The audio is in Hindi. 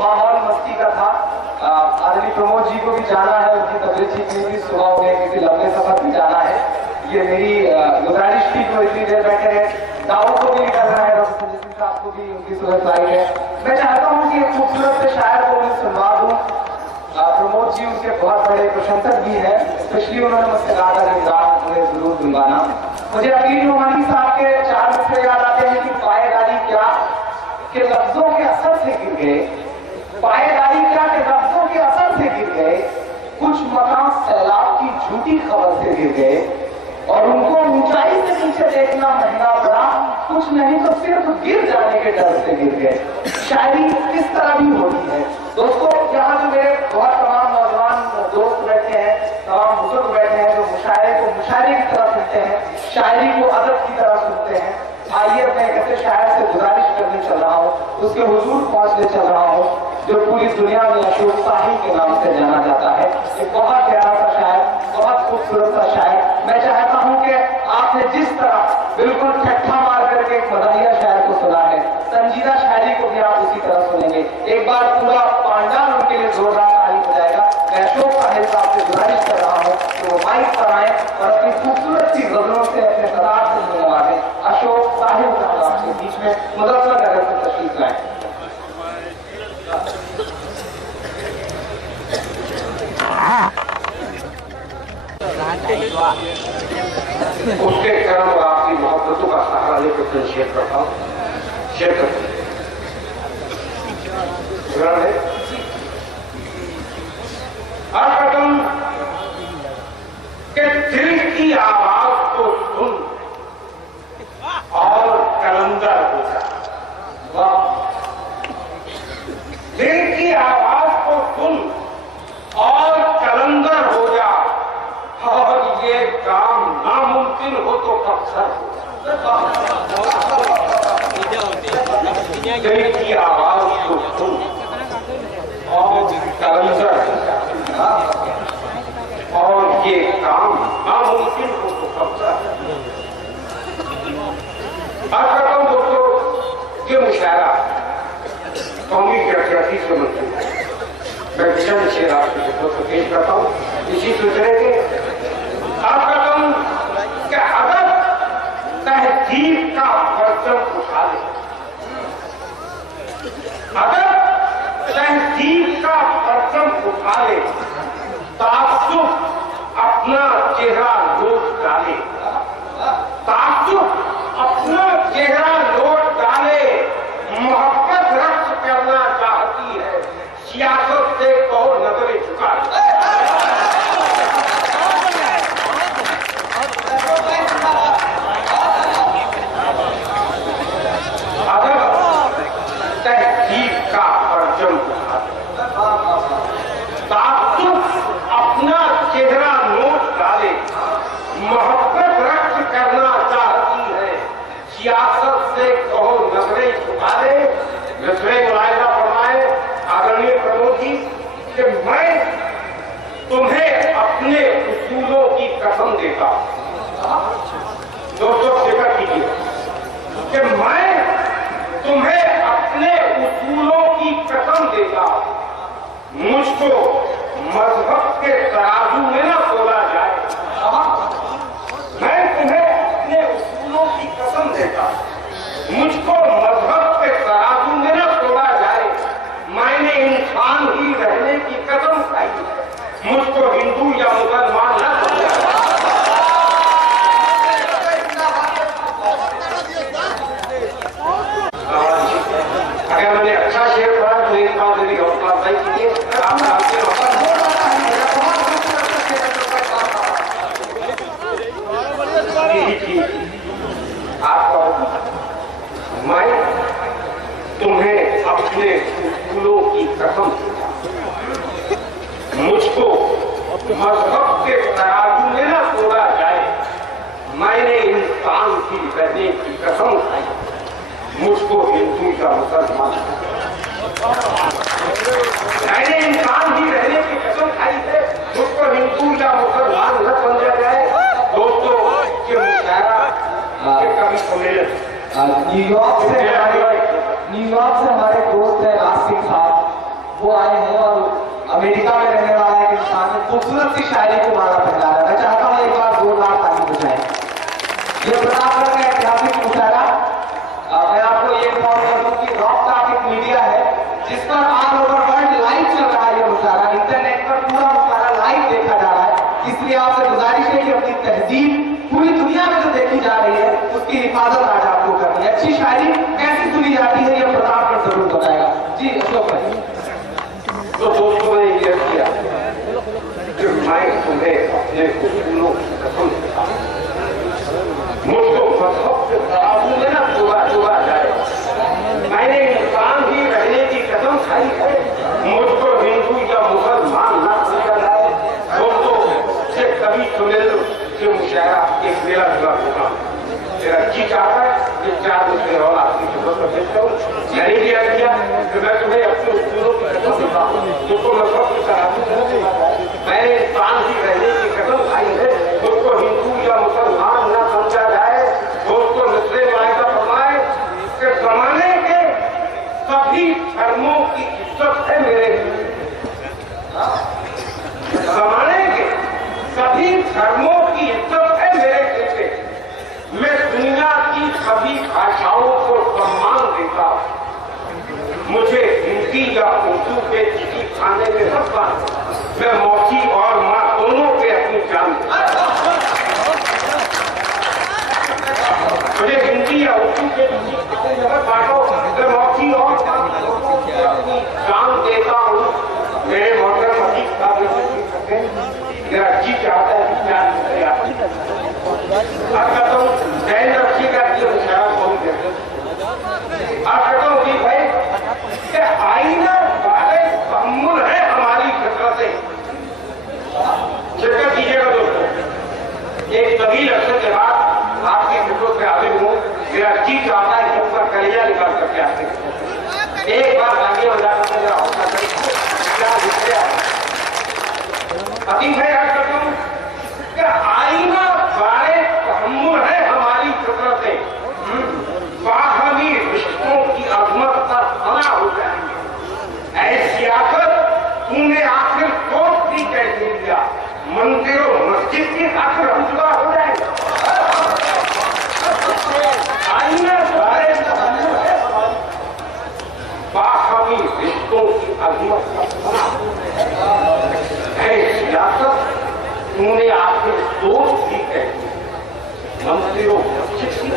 माहौल मस्ती का था। आदरणीय प्रमोद जी को भी जाना है, उनकी तबीयत ठीक नहीं थी, सुबह उन्हें किसी लंबे सफर में जाना है। ये मेरी गुजारिश थी कि वो इतनी देर बैठे हैं। दाऊ को भी निकलना है, डॉक्टर संजय सिंह साहब को भी, उनकी सुबह फ्लाइट है। मैं चाहता हूँ कि एक खूबसूरत से शायर को उन्हें सुनवा दूँ। प्रमोद जी उनके बहुत बड़े प्रशंसक भी हैं, स्पेशली उन्होंने मुझसे कहा था कि रात उन्हें जरूर दिलवाना। मुझे अकील नोमानी साहब के 4 मिसरे याद आते हैं कि पायेदारी क्या के लफ्जों के असर से गिर गए, पायेदारी क्या के लफ्जों के असर से गिर गए, कुछ मकान सैलाब की झूठी खबर से गिर गए और उनको ऊंचाई से नीचे देखना महंगा पड़ा, कुछ नहीं तो सिर्फ गिर जाने के डर से गिर गए। शायरी किस तरह भी होती है दोस्तों। यहाँ जो मेरे बहुत तमाम नौजवान दोस्त बैठे हैं, तमाम बुजुर्ग बैठे हैं जो मुशायरे को मुशायरे की तरह सुनते हैं, शायरी को अदब की तरह सुनते हैं। आइए मैं ऐसे शायर से गुजारिश करने चल रहा हूँ, उसके हुजूर पहुंचने चल रहा हूँ जो पूरी दुनिया में अशोक साहिल के नाम से जाना जाता है। एक बहुत प्यारा सा शायर, बहुत खूबसूरत सा शायर। मैं चाहता हूँ कि आपने जिस तरह बिल्कुल ठट्ठा मार करके एक मदाहिया शायर को सुना है, संजीदा शायरी को भी आप उसी तरह सुनेंगे। एक बार पूरा पांडाल उनके लिए जोरदार ताली बजाएगा। मैं अशोक साहिल साहब से गुजारिश कर रहा हूँ कि वो माइक पर आए और अपनी खूबसूरत सी गजलों से अपने सदार से नवाजें। अशोक साहिल साहब आपके बीच में मुजफ्फरनगर से तशरीफ लाएं। उसके कर्म और आपकी मोहब्बतों का सहारा लेकर फिर शेयर करता हूँ, शेयर करते हैं। हर कदम के दिल की आवाज को सुन और कलंदर हो जा। दिल की आवाज को सुन और कलंदर हो जा, और ये काम नामुमकिन हो तो पत्थर हो। दिल की आवाज को सुन और कलंदर हो जा, और ये काम नामुमकिन हो तो पत्थर। दोस्तों ये मुशायरा कौमी प्रकृति से मंजूर है। मैं चंद शेर आपके खिदमत को पेश करता हूँ इसी सिलसिले के। आपका कम क्या अदब तहजीब का परचम उठा ले, अदब तहजीब का परचम उठा ले, ताज्जुब अपना चेहरा लोट डाले, ताज्जुब अपना चेहरा लोट डाले, मोहब्बत रक्त करना चाहती है, सियासत से कहो नजरें झुका। तहजीब का परचम ताज्जुब अपना चेहरा नोट डाले, मोहब्बत रक्त करना चाहती है, सियासत से कहो नजरें झुका दे। नजरें मुलायजा फरमाए आदरणीय प्रमोद जी कि मैं तुम्हें अपने उसूलों की कसम देता। दोस्तों जिक्र कीजिए कि मैं तुम्हें अपने उसूलों की कसम देता, मुझको मजहब के तराजू में न तोला जाए। मैं तुम्हें अपने उसूलों की कसम देता, मुझको मजहब के तराजू में न तोला जाए। मैंने इंसान ही रहने की कसम खाई है, मुझको हिंदू या मुसलमान न समझा जाए। अगर मैंने अच्छा शेर पढ़ा तो एक बात मेरी हौसला अफजाई कीजिए। आपका मैं तुम्हें अपने उसूलों की कसम देता, मुझको मजहब के तराजू में न तोड़ा जाए। मैंने इंसान की रहने की कसम खाई, मुझको हिंदू या मुसलमान। मैंने इंसान ही रहने की कसम खाई है, मुझको हिंदू या मुसलमान न समझा जाए। दोस्तों ये मुशायरा कभी सम्मेलन न्यूयॉर्क से हमारे दोस्त हैं आसिफ साहब, वो आए हैं और अमेरिका में रहने वाला एक इंसान ने खूबसूरत सी शायरी को माला पहना है। मैं चाहता हूँ एक बार जोरदार ताली बजाएं। ये प्रतापगढ़ का ऐतिहासिक मुशायरा। मैं आपको ये इन्फॉर्म कर दूं कि रॉकस्टार एक मीडिया है जिस पर ऑल ओवर वर्ल्ड लाइव चल रहा है। ये मुशायरा इंटरनेट पर पूरा मुशायरा लाइव देखा जा रहा है। इसलिए आपसे गुजारिश है कि अपनी तहजीब पूरी दुनिया में जो देखी जा रही है उसकी हिफाजत आज आपको करनी है। अच्छी शायरी कैसे सुनी जाती है ये प्रतापगढ़ जरूर बताएगा। जी अशोक भाई। तो दोस्तों ने ये किया कि मैं तुम्हें अपने उसूलों की कसम देता हूं, मुझको मजहब से तराजू में ना डुबा जाए। मैंने इंसान ही रहने की कसम खाई है, मुझको हिंदू या मुसलमान ना समझा जाए। दोस्तों से कभी सुने कि मुशायरा एक मेला जुला होगा। मेरा जी चाहता है कि 4 दूसरे और आपकी खबर पर भेजता हूँ। मैंने क्या किया कि मैं तुम्हें अपने उसूलों की कसम देता हूँ, मुझको मजहब से तराजू में ना डुबा जाए। मैंने इंसान ही रहने की कसम खाई है, मुझको हिंदू या मुसलमान ना समझा जाए। दोस्तों मिसरे मायदा फरमाए कि जमाने के सभी धर्मों की इज्जत है मेरे, जमाने के सभी धर्मों की इज्जत है मेरे दिल पे। मैं दुनिया की सभी भाषाओं को सम्मान देता हूं। मुझे हिंदी या उर्दू पे चिट्ठी खाने में मत बांधो। मैं मौसी और माँ दोनों पे अपनी जान मुझे हिंदी या उर्दू पे चिट्ठी खाने में मत बांटो। मैं मौसी और माँ दोनों पे अपनी जान देता हूँ। मेरे मोहतरम अजीज साहब मेरा जी चाहता है कि जान आप कहता हूँ जैन रखिएगा कि मुशायरा बहुत देते। आप कहता हूँ कि भाई कि आईना वाले तहम्मुल है हमारी फितरतें। शिरकत कीजिएगा दोस्तों। एक तवील अरसे के बाद आपकी फितरत से हाजिर हूँ। मेरा जी चाहता है कि उसका कलिया निकाल करके आते हैं। एक बार आगे बजा करके मेरा हौसला करें क्या गुस्से अतीब है। याद करता हूँ कि आईना वाले तहम्मुल है हमारी फितरतें। बाहमी रिश्तों की अजमत पर फना हो जाएंगे। ऐसी आखिर तूने आखिर सोच भी कैसे दिया, मंदिर और मस्जिद की आखिर हमजुदा हो जाएगा। आईना वाले तहम्मुल है हमारी बाहमी रिश्तों की अजमत पर फना हो जाएगा। ऐसी आखिर तूने आखिर सोच भी कैसे मंदिरों मस्जिद की